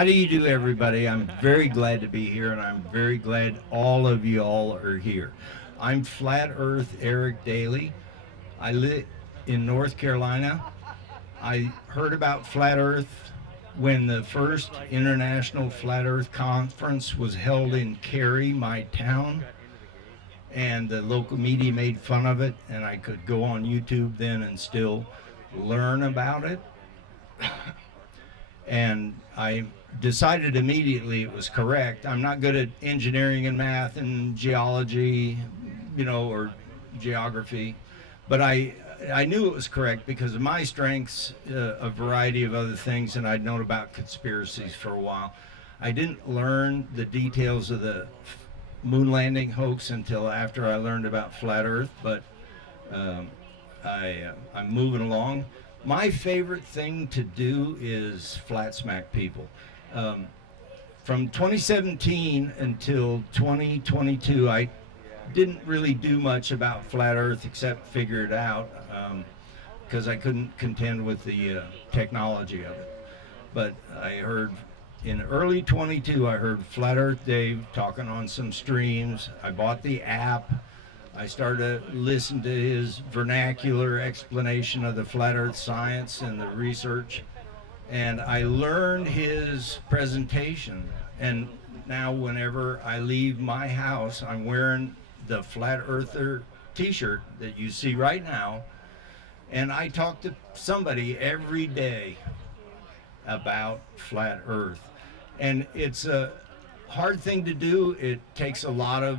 How do you do, everybody? I'm very glad to be here, and I'm very glad all of you all are here. I'm Flat Earth Eric Daly. I live in North Carolina. I heard about Flat Earth when the first International Flat Earth Conference was held in Cary, my town, and the local media made fun of it, and I could go on YouTube then and still learn about it. And I decided immediately it was correct. I'm not good at engineering and math and geology, or geography, but I knew it was correct because of my strengths, a variety of other things, and I'd known about conspiracies for a while. I didn't learn the details of the moon landing hoax until after I learned about flat Earth, but I'm moving along. My favorite thing to do is flat smack people. From 2017 until 2022, I didn't really do much about flat Earth except figure it out because I couldn't contend with the technology of it. But I heard in early 22, I heard Flat Earth Dave talking on some streams. I bought the app. I started to listen to his vernacular explanation of the flat earth science and the research, and I learned his presentation. And now whenever I leave my house, I'm wearing the Flat Earther t-shirt that you see right now, and I talk to somebody every day about flat earth. And it's a hard thing to do. It takes a lot of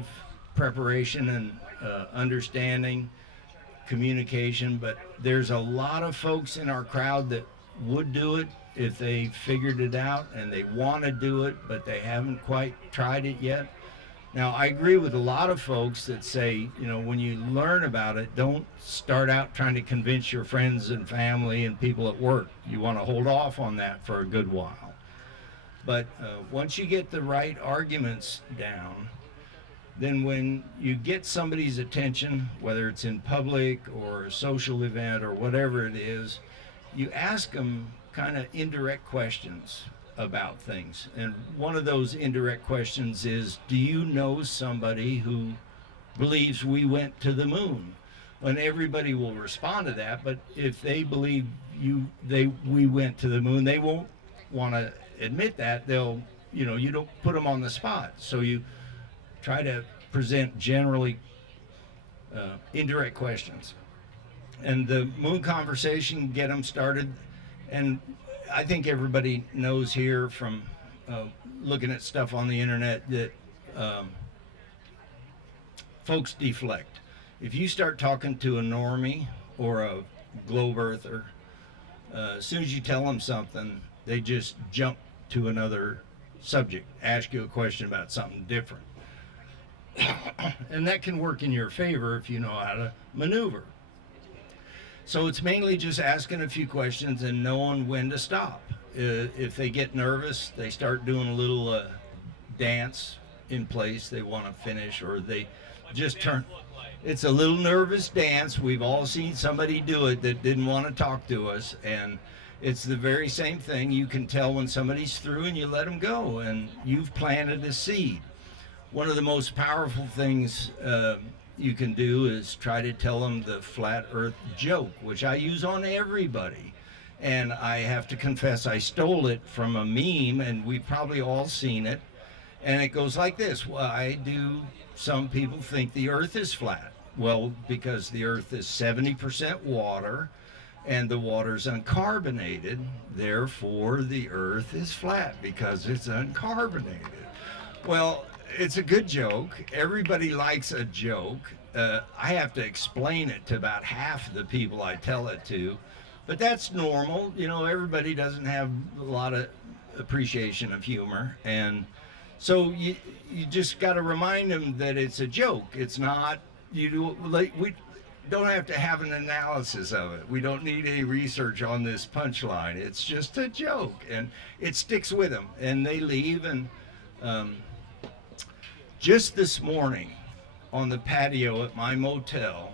preparation and understanding, communication, but there's a lot of folks in our crowd that would do it if they figured it out, and they want to do it, but they haven't quite tried it yet. Now, I agree with a lot of folks that say, when you learn about it, don't start out trying to convince your friends and family and people at work. You want to hold off on that for a good while. But once you get the right arguments down, then when you get somebody's attention, whether it's in public or a social event or whatever it is, you ask them kind of indirect questions about things. And one of those indirect questions is, do you know somebody who believes we went to the moon? And everybody will respond to that, but if they believe we went to the moon, they won't want to admit that. They'll, you don't put them on the spot. So you try to present generally indirect questions. And the moon conversation, get them started. And I think everybody knows here from looking at stuff on the internet that folks deflect. If you start talking to a normie or a globe earther, as soon as you tell them something, they just jump to another subject, ask you a question about something different. And that can work in your favor if you know how to maneuver. So it's mainly just asking a few questions and knowing when to stop. If they get nervous, they start doing a little dance in place. They want to finish, or they just turn. It's a little nervous dance. We've all seen somebody do it that didn't want to talk to us, and it's the very same thing. You can tell when somebody's through and you let them go, and you've planted a seed. One of the most powerful things you can do is try to tell them the flat earth joke, which I use on everybody. And I have to confess, I stole it from a meme, and we've probably all seen it. And it goes like this: why do some people think the earth is flat? Well, because the earth is 70% water, and the water's uncarbonated. Therefore, the earth is flat because it's uncarbonated. Well, it's a good joke. Everybody likes a joke. I have to explain it to about half the people I tell it to, but that's normal. Everybody doesn't have a lot of appreciation of humor, and so you just got to remind them that it's a joke. It's not. We don't have to have an analysis of it. We don't need any research on this punchline. It's just a joke, and it sticks with them, and they leave. And just this morning, on the patio at my motel,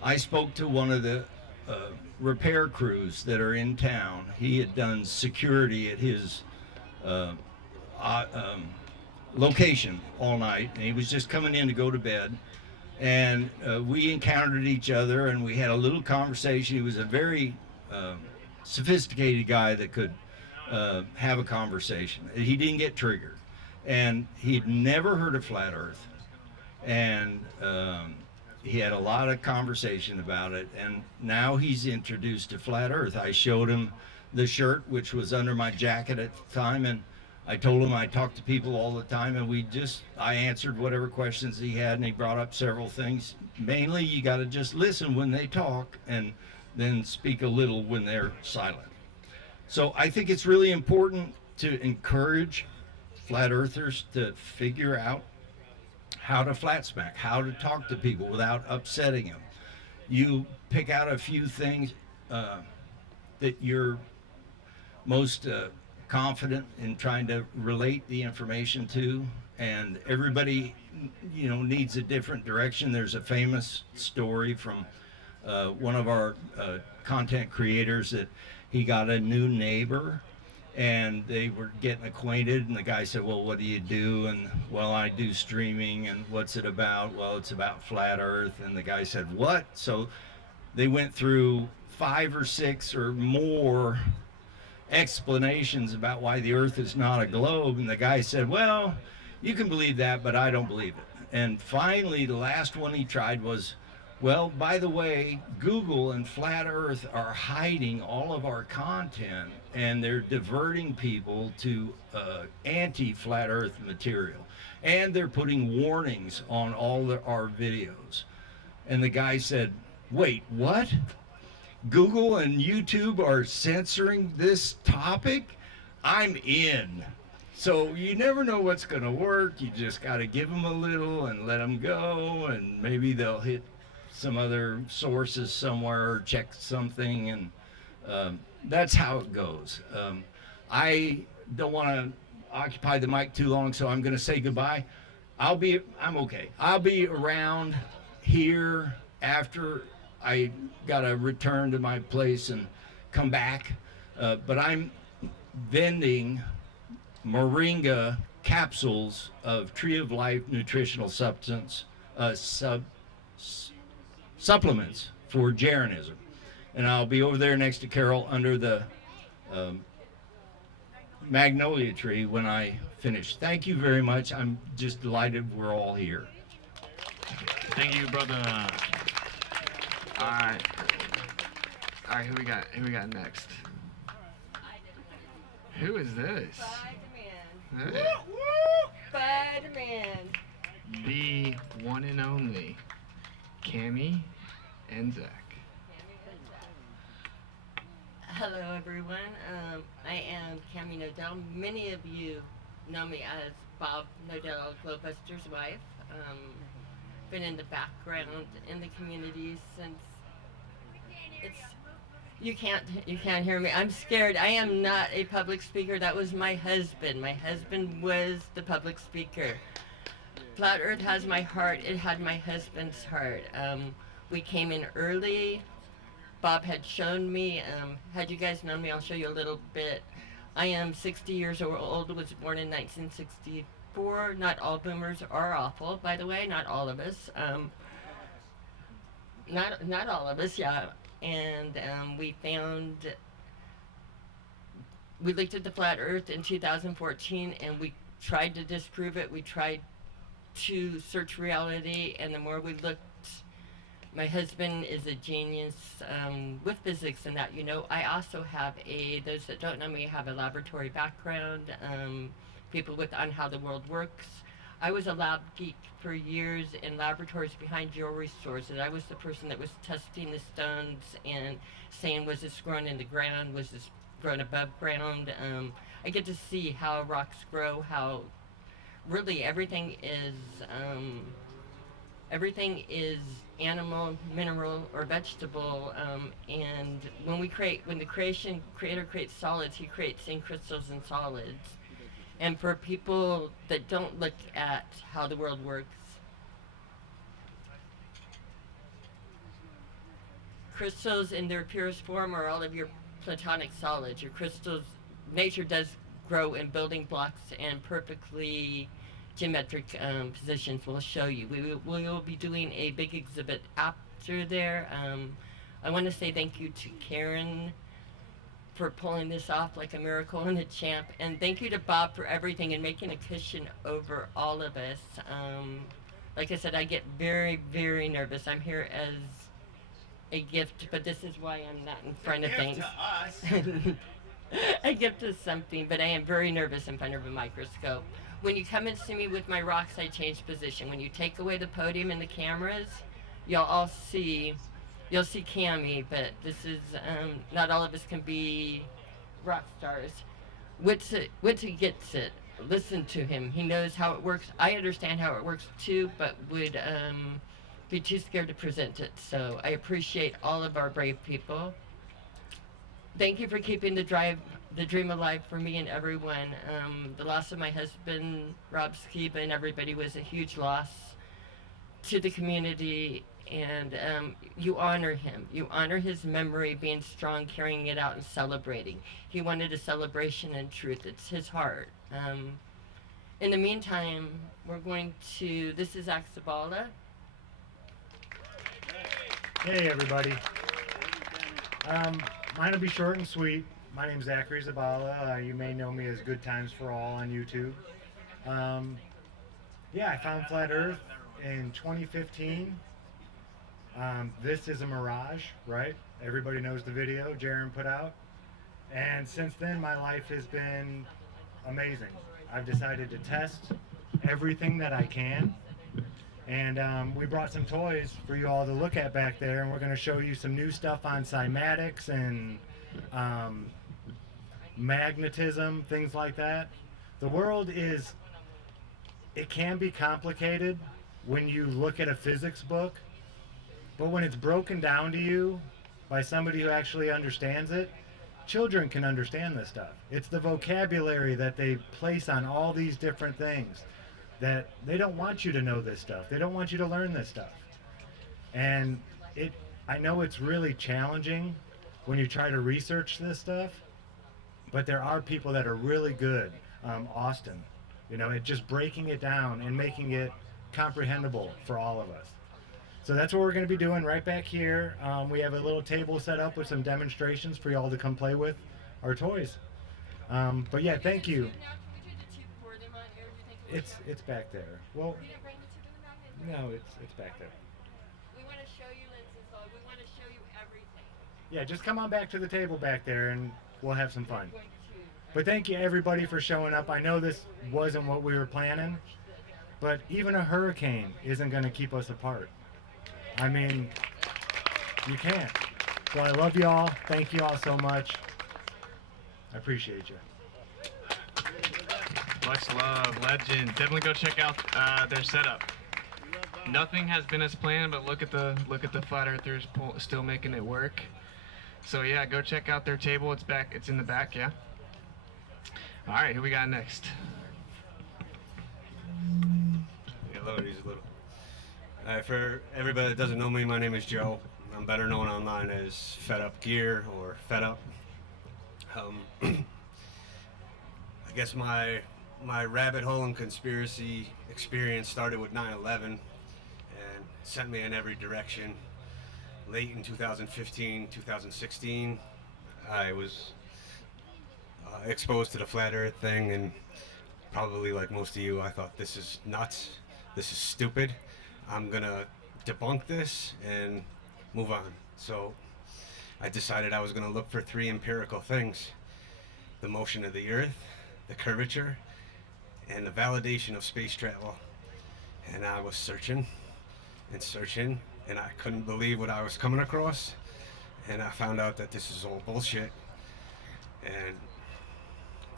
I spoke to one of the repair crews that are in town. He had done security at his uh, uh, um, location all night, and he was just coming in to go to bed. And we encountered each other, and we had a little conversation. He was a very sophisticated guy that could have a conversation. He didn't get triggered, and he'd never heard of flat Earth, and he had a lot of conversation about it. And now he's introduced to flat Earth. I showed him the shirt, which was under my jacket at the time, and I told him I talked to people all the time, and I answered whatever questions he had, and he brought up several things. Mainly, you got to just listen when they talk, and then speak a little when they're silent. So I think it's really important to encourage flat earthers to figure out how to flat smack, how to talk to people without upsetting them. You pick out a few things that you're most confident in trying to relate the information to, and everybody needs a different direction. There's a famous story from one of our content creators that he got a new neighbor, and they were getting acquainted, and the guy said, well, what do you do? And, well, I do streaming. And what's it about? Well, it's about flat earth. And the guy said, what? So they went through 5 or 6 or more explanations about why the earth is not a globe, and the guy said, well, you can believe that, but I don't believe it. And finally, the last one he tried was, well, by the way, Google and flat earth are hiding all of our content, and they're diverting people to anti-flat earth material, and they're putting warnings on all our videos. And the guy said, wait, what? Google and YouTube are censoring this topic? I'm in. So you never know what's going to work. You just got to give them a little and let them go, and maybe they'll hit some other sources somewhere or check something, and that's how it goes. I don't want to occupy the mic too long, so I'm going to say goodbye. I'm okay. I'll be around here after I got to return to my place and come back, but I'm vending moringa capsules of Tree of Life nutritional supplements for Jeranism, and I'll be over there next to Carol under the magnolia tree when I finish. Thank you very much. I'm just delighted we're all here. Thank you, brother. All right, who we got next? Who is this? Spider-Man. Hey, Spider-Man. the one and only Cammy and Zach. Hello, everyone. I am Cammy Noel. Many of you know me as Bob Noel, Glowbuster's wife. Been in the background in the community since you can't hear me. I'm scared. I am not a public speaker. That was my husband. My husband was the public speaker. Flat Earth has my heart. It had my husband's heart. We came in early. Bob had shown me. Had you guys known me, I'll show you a little bit. I am 60 years old. Was born in 1964. Not all boomers are awful, by the way. Not all of us. Not all of us. Yeah. And we looked at the flat earth in 2014, and we tried to disprove it. We tried to search reality, and the more we looked, my husband is a genius with physics and that, I also have those that don't know me, have a laboratory background, people on how the world works. I was a lab geek for years in laboratories behind jewelry stores, and I was the person that was testing the stones and saying, was this grown in the ground? Was this grown above ground? I get to see how rocks grow, how really everything is animal, mineral, or vegetable. And when the creator creates solids, he creates in crystals and solids. And for people that don't look at how the world works, crystals in their purest form are all of your platonic solids. Your crystals, nature does grow in building blocks and perfectly geometric positions. We'll show you. We will be doing a big exhibit after there. I want to say thank you to Karen for pulling this off like a miracle and a champ, and thank you to Bob for everything and making a cushion over all of us. Like I said, I get very, very nervous. I'm here as a gift, but this is why I'm not in front of things. A gift is something, but I am very nervous in front of a microscope. When you come and see me with my rocks, I change position. When you take away the podium and the cameras, you'll see Cammy, but this is, not all of us can be rock stars. Witzy gets it. Listen to him. He knows how it works. I understand how it works too, but would be too scared to present it. So I appreciate all of our brave people. Thank you for keeping the dream alive for me and everyone. The loss of my husband, Rob Skiba, and everybody was a huge loss to the community. And you honor him. You honor his memory, being strong, carrying it out, and celebrating. He wanted a celebration and truth. It's his heart. In the meantime, we're going to, this is Zach Zabala. Hey everybody. Mine will be short and sweet. My name's Zachary Zabala. You may know me as Good Times for All on YouTube. Yeah, I found Flat Earth in 2015. This is a mirage, right? Everybody knows the video Jaron put out. And since then, my life has been amazing. I've decided to test everything that I can. And we brought some toys for you all to look at back there, and we're going to show you some new stuff on cymatics and magnetism, things like that. The world is, it can be complicated when you look at a physics book, but when it's broken down to you by somebody who actually understands it, children can understand this stuff. It's the vocabulary that they place on all these different things, that they don't want you to know this stuff. They don't want you to learn this stuff. And I know it's really challenging when you try to research this stuff, but there are people that are really good. Austin, at just breaking it down and making it comprehensible for all of us. So that's what we're going to be doing right back here. We have a little table set up with some demonstrations for y'all to come play with our toys. But yeah, thank you. It's back there. Well, no, it's back there. We want to show you lenses, though. We want to show you everything. Yeah, just come on back to the table back there and we'll have some fun. But thank you everybody for showing up. I know this wasn't what we were planning, but even a hurricane isn't going to keep us apart. I mean, you can't. So I love you all. Thank you all so much. I appreciate you. Much love, legend. Definitely go check out their setup. Nothing has been as planned, but look at the flat earthers still making it work. So yeah, go check out their table. It's back. It's in the back. Yeah. All right, who we got next? Hello, these little. For everybody that doesn't know me, my name is Joe. I'm better known online as Fed Up Gear or Fed Up. I guess my rabbit hole and conspiracy experience started with 9/11 and sent me in every direction. Late in 2015, 2016, I was exposed to the flat earth thing, and probably like most of you, I thought, this is nuts, this is stupid, I'm gonna debunk this and move on. So I decided I was gonna look for 3 empirical things: the motion of the earth, the curvature, and the validation of space travel. And I was searching and searching, and I couldn't believe what I was coming across, and I found out that this is all bullshit. And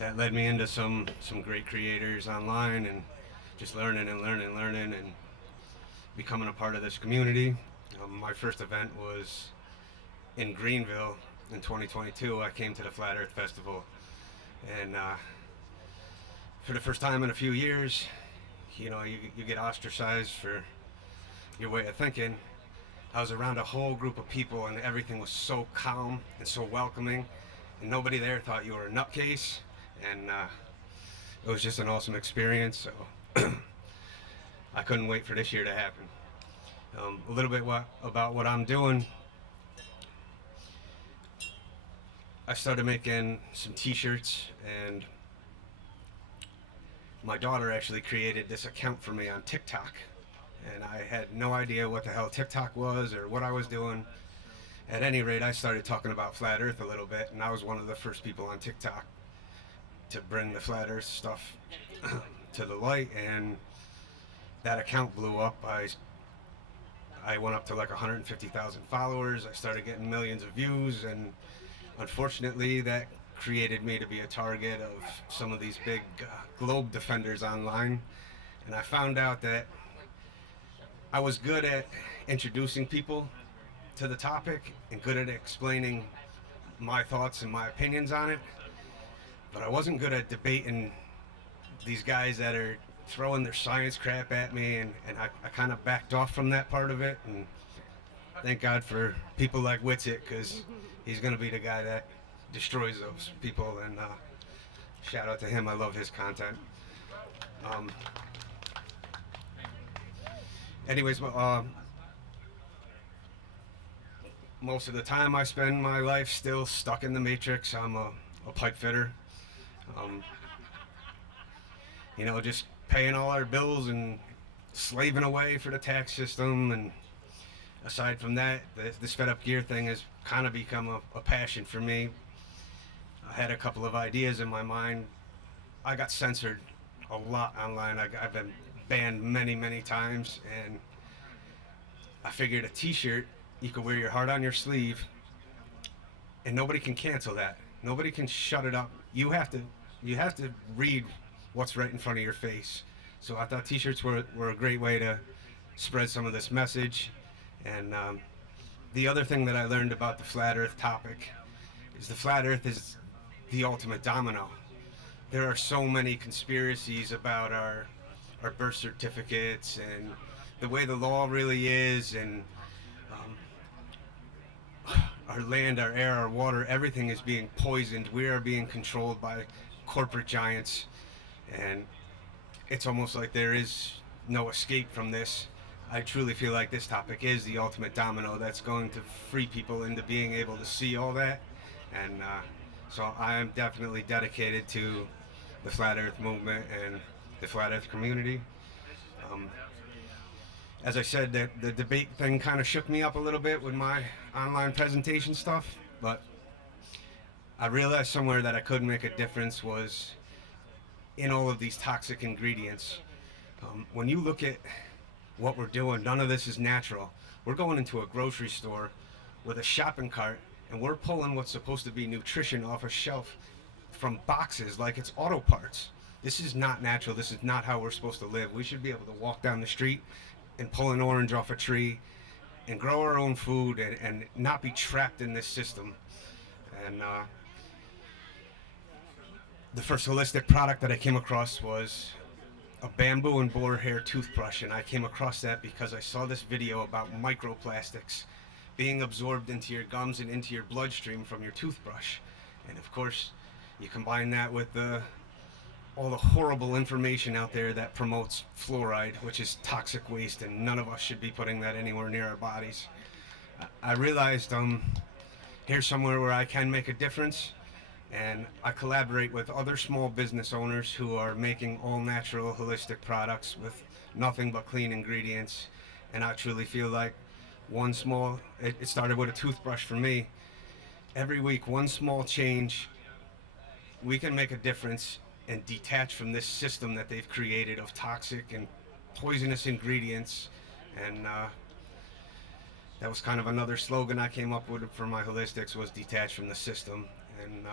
that led me into some great creators online, and just learning and becoming a part of this community. My first event was in Greenville in 2022. I came to the Flat Earth Festival, and for the first time in a few years, you get ostracized for your way of thinking. I was around a whole group of people, and everything was so calm and so welcoming, and nobody there thought you were a nutcase, and it was just an awesome experience. So I couldn't wait for this year to happen. A little bit about what I'm doing. I started making some t-shirts, and my daughter actually created this account for me on TikTok, and I had no idea what the hell TikTok was or what I was doing. At any rate, I started talking about Flat Earth a little bit, and I was one of the first people on TikTok to bring the Flat Earth stuff to the light, and that account blew up. I went up to like 150,000 followers. I started getting millions of views, and unfortunately that created me to be a target of some of these big globe defenders online. And I found out that I was good at introducing people to the topic and good at explaining my thoughts and my opinions on it, but I wasn't good at debating these guys that are throwing their science crap at me, and I kind of backed off from that part of it. And thank God for people like Witsit, because he's going to be the guy that destroys those people, and shout out to him. I love his content. Anyways, most of the time I spend my life still stuck in the matrix. I'm a pipe fitter. You know, just paying all our bills and slaving away for the tax system. And aside from that, this Fed Up Gear thing has kind of become a passion for me. I had a couple of ideas in my mind. I got censored a lot online. I've been banned many times, and I figured a t-shirt, you could wear your heart on your sleeve, and nobody can cancel that. Nobody can shut it up. You have to read what's right in front of your face. So I thought t-shirts were a great way to spread some of this message. And the other thing that I learned about the Flat Earth topic is the Flat Earth is the ultimate domino. There are so many conspiracies about our birth certificates and the way the law really is, and our land, our air, our water, everything is being poisoned. We are being controlled by corporate giants, and it's almost like there is no escape from this. I truly feel like this topic is the ultimate domino that's going to free people into being able to see all that. And so I am definitely dedicated to the Flat Earth movement and the Flat Earth community. As I said, the debate thing kind of shook me up a little bit with my online presentation stuff, but I realized somewhere that I could make a difference was in all of these toxic ingredients. When you look at what we're doing, none of this is natural. We're going into a grocery store with a shopping cart, and we're pulling what's supposed to be nutrition off a shelf from boxes like it's auto parts. This is not natural. This is not how we're supposed to live. We should be able to walk down the street and pull an orange off a tree and grow our own food and not be trapped in this system. And the first holistic product that I came across was a bamboo and boar hair toothbrush, and I came across that because I saw this video about microplastics being absorbed into your gums and into your bloodstream from your toothbrush. And of course, you combine that with all the horrible information out there that promotes fluoride, which is toxic waste, and none of us should be putting that anywhere near our bodies. I realized here's somewhere where I can make a difference, and I collaborate with other small business owners who are making all natural holistic products with nothing but clean ingredients. And I truly feel like it started with a toothbrush for me. Every week, one small change, we can make a difference and detach from this system that they've created of toxic and poisonous ingredients. And that was kind of another slogan I came up with for my holistics, was detach from the system. And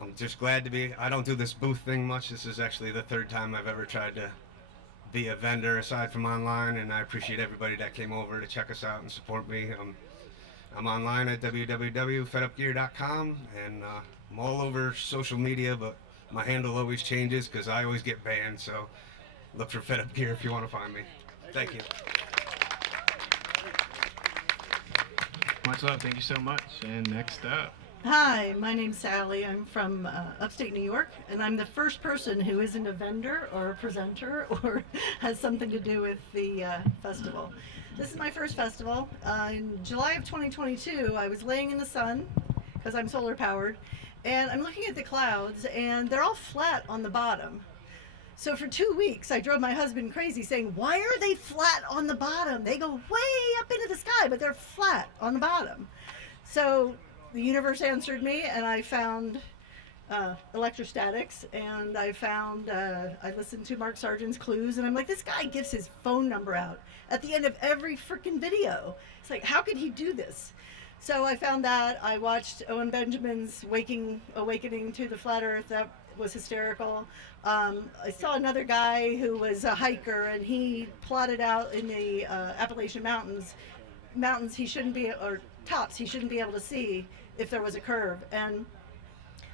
I'm just glad to be. I don't do this booth thing much. This is actually the third time I've ever tried to be a vendor aside from online, and I appreciate everybody that came over to check us out and support me. I'm online at www.fedupgear.com, and I'm all over social media, but my handle always changes because I always get banned, so look for Fed Up Gear if you want to find me. Thank you. Much love. Thank you so much. And next up, Hi, my name's Sally. I'm from upstate New York, and I'm the first person who isn't a vendor or a presenter or has something to do with the festival. This is my first festival. In July of 2022, I was laying in the sun because I'm solar powered, and I'm looking at the clouds, and they're all flat on the bottom. So for 2 weeks, I drove my husband crazy saying, "Why are they flat on the bottom? They go way up into the sky, but they're flat on the bottom." So the universe answered me, and I found electrostatics, and I listened to Mark Sargent's Clues, and I'm like, this guy gives his phone number out at the end of every freaking video. It's like, how could he do this? So I found that. I watched Owen Benjamin's Awakening to the Flat Earth. That was hysterical. I saw another guy who was a hiker, and he plotted out in the Appalachian mountains he shouldn't be, or tops he shouldn't be able to see if there was a curve. And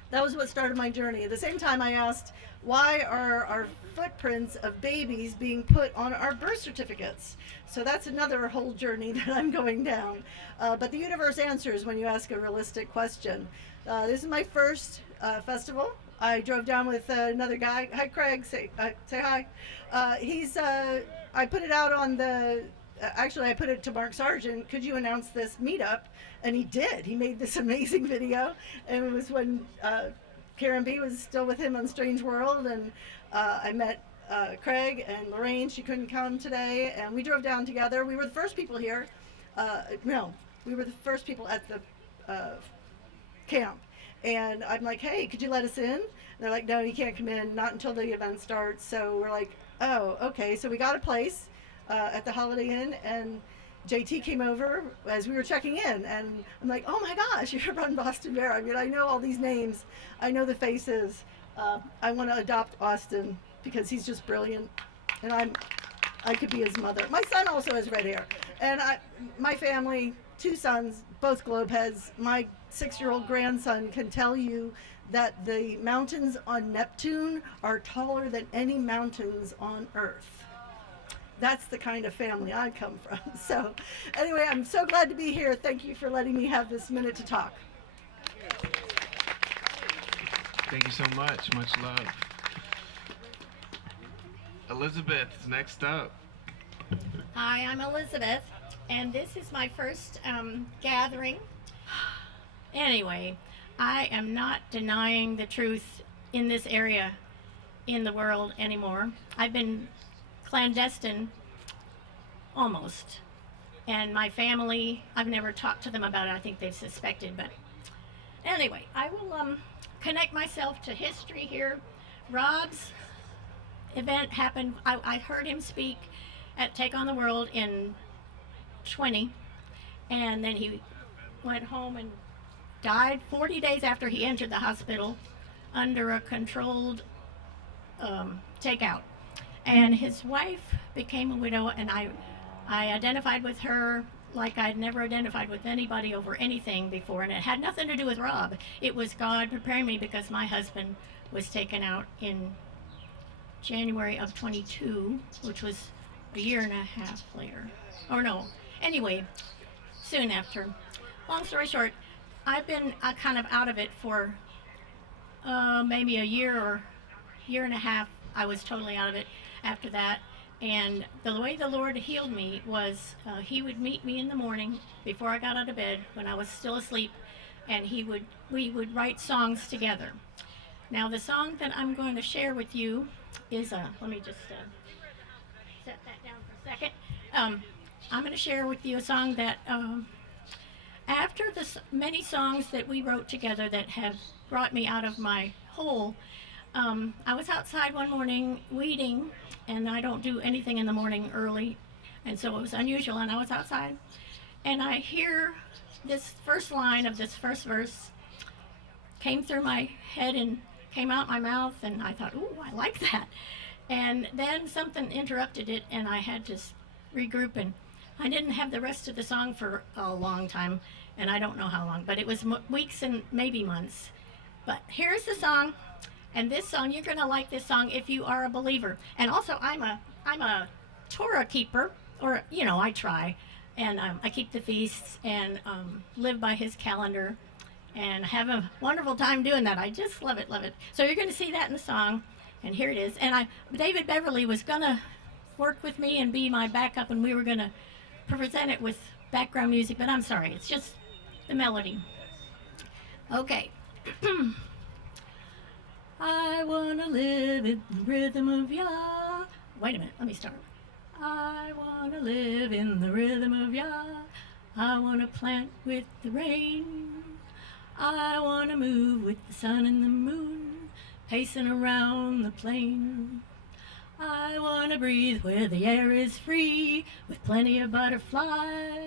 that was what started my journey. At the same time, I asked, why are our footprints of babies being put on our birth certificates? So that's another whole journey that I'm going down. But the universe answers when you ask a realistic question. This is my first festival. I drove down with another guy. Hi, Craig. Say hi. I put it out on the. Actually, I put it to Mark Sargent. Could you announce this meetup? And he did. He made this amazing video, and it was when Karen B was still with him on Strange World, and I met Craig and Lorraine. She couldn't come today, and we drove down together. We were the first people here. We were the first people at the camp. And I'm like, hey, could you let us in? And they're like, no, you can't come in, not until the event starts. So we're like, oh, okay. So we got a place at the Holiday Inn, and JT came over as we were checking in. And I'm like, oh my gosh, you're from Boston Bear. I mean, I know all these names. I know the faces. I want to adopt Austin because he's just brilliant. And I could be his mother. My son also has red hair. And my family, 2 sons, both globe heads. My 6-year-old grandson can tell you that the mountains on Neptune are taller than any mountains on Earth. That's the kind of family I come from. So anyway, I'm so glad to be here. Thank you for letting me have this minute to talk. Thank you so much. Much love. Elizabeth is next up. Hi, I'm Elizabeth, and this is my first gathering. Anyway, I am not denying the truth in this area in the world anymore. I've been clandestine almost, and my family, I've never talked to them about it. I think they've suspected, but anyway, I will connect myself to history here. Rob's event happened, I heard him speak at Take on the World in 20, and then he went home and died 40 days after he entered the hospital under a controlled takeout. And his wife became a widow, and I identified with her like I'd never identified with anybody over anything before, and it had nothing to do with Rob. It was God preparing me because my husband was taken out in January of 22, which was a year and a half later. Or no, anyway, soon after. Long story short, I've been kind of out of it for maybe a year or year and a half. I was totally out of it after that. And the way the Lord healed me was he would meet me in the morning before I got out of bed when I was still asleep, and we would write songs together. Now the song that I'm going to share with you is, let me just set that down for a second. I'm going to share with you a song that after the many songs that we wrote together that have brought me out of my hole, I was outside one morning weeding, and I don't do anything in the morning early, and so it was unusual, and I was outside, and I hear this first line of this first verse came through my head and came out my mouth, and I thought, ooh, I like that. And then something interrupted it, and I had to regroup, and I didn't have the rest of the song for a long time, and I don't know how long, but it was weeks and maybe months. But here's the song, and this song, you're gonna like this song if you are a believer. And also, I'm a Torah keeper, or I try, and I keep the feasts and live by His calendar. and have a wonderful time doing that. I just love it, love it. So you're going to see that in the song, and here it is. And David Beverly was going to work with me and be my backup, and we were going to present it with background music, but I'm sorry, it's just the melody. Okay. I want to live in the rhythm of Yah. Wait a minute, let me start. I want to live in the rhythm of Yah. I want to plant with the rain. I want to move with the sun and the moon, pacing around the plain. I want to breathe where the air is free, with plenty of butterflies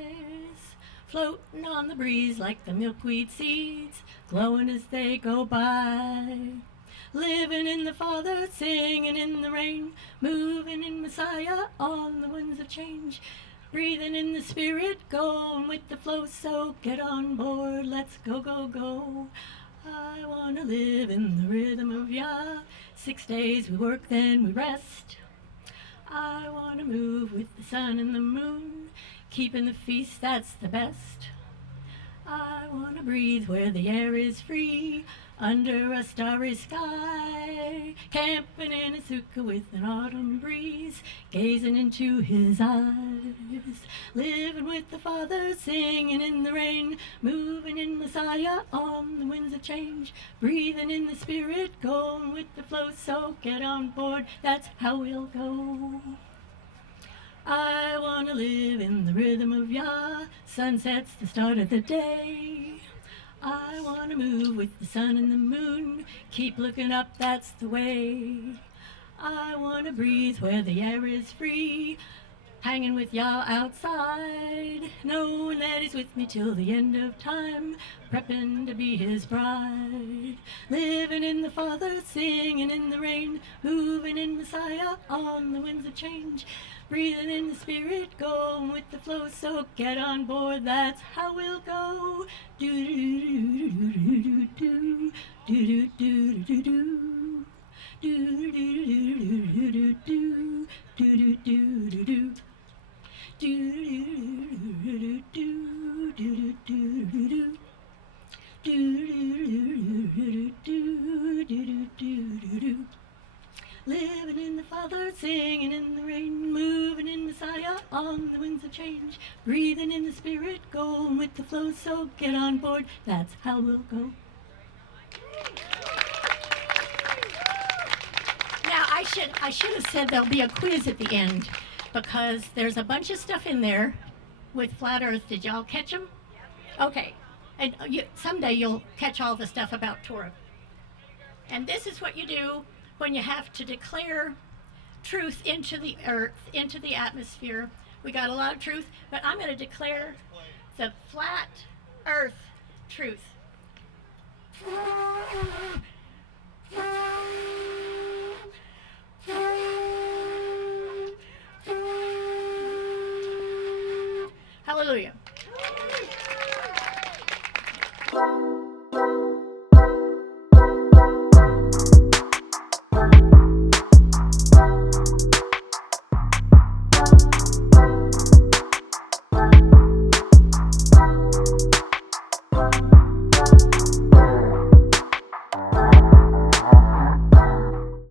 floating on the breeze like the milkweed seeds, glowing as they go by. Living in the Father, singing in the rain, moving in Messiah on the winds of change, breathing in the Spirit, going with the flow, so get on board, let's go, go, go. I want to live in the rhythm of Yah. 6 days we work, then we rest. I want to move with the sun and the moon, keeping the feast, that's the best. I want to breathe where the air is free, under a starry sky, camping in a sukkah with an autumn breeze, gazing into his eyes. Living with the Father, singing in the rain, moving in Messiah on the winds of change, breathing in the Spirit, going with the flow, so get on board, that's how we'll go. I want to live in the rhythm of Yah, sunset's the start of the day. I want to move with the sun and the moon, keep looking up, that's the way. I want to breathe where the air is free, hanging with Yah outside, knowing that he's with me till the end of time, prepping to be his bride. Living in the Father, singing in the rain, moving in Messiah on the winds of change, breathing in the Spirit, going with the flow, so get on board, that's how we'll go. Do do do do do do do do do do do do do do do do. Living in the Father, singing in the rain, moving in Messiah on the winds of change, breathing in the Spirit, going with the flow, so get on board, that's how we'll go. Now, I should have said there'll be a quiz at the end, because there's a bunch of stuff in there with Flat Earth. Did y'all catch them? Okay. And someday you'll catch all the stuff about Torah. And this is what you do when you have to declare truth into the earth, into the atmosphere. We got a lot of truth, but I'm going to declare the flat earth truth. Hallelujah.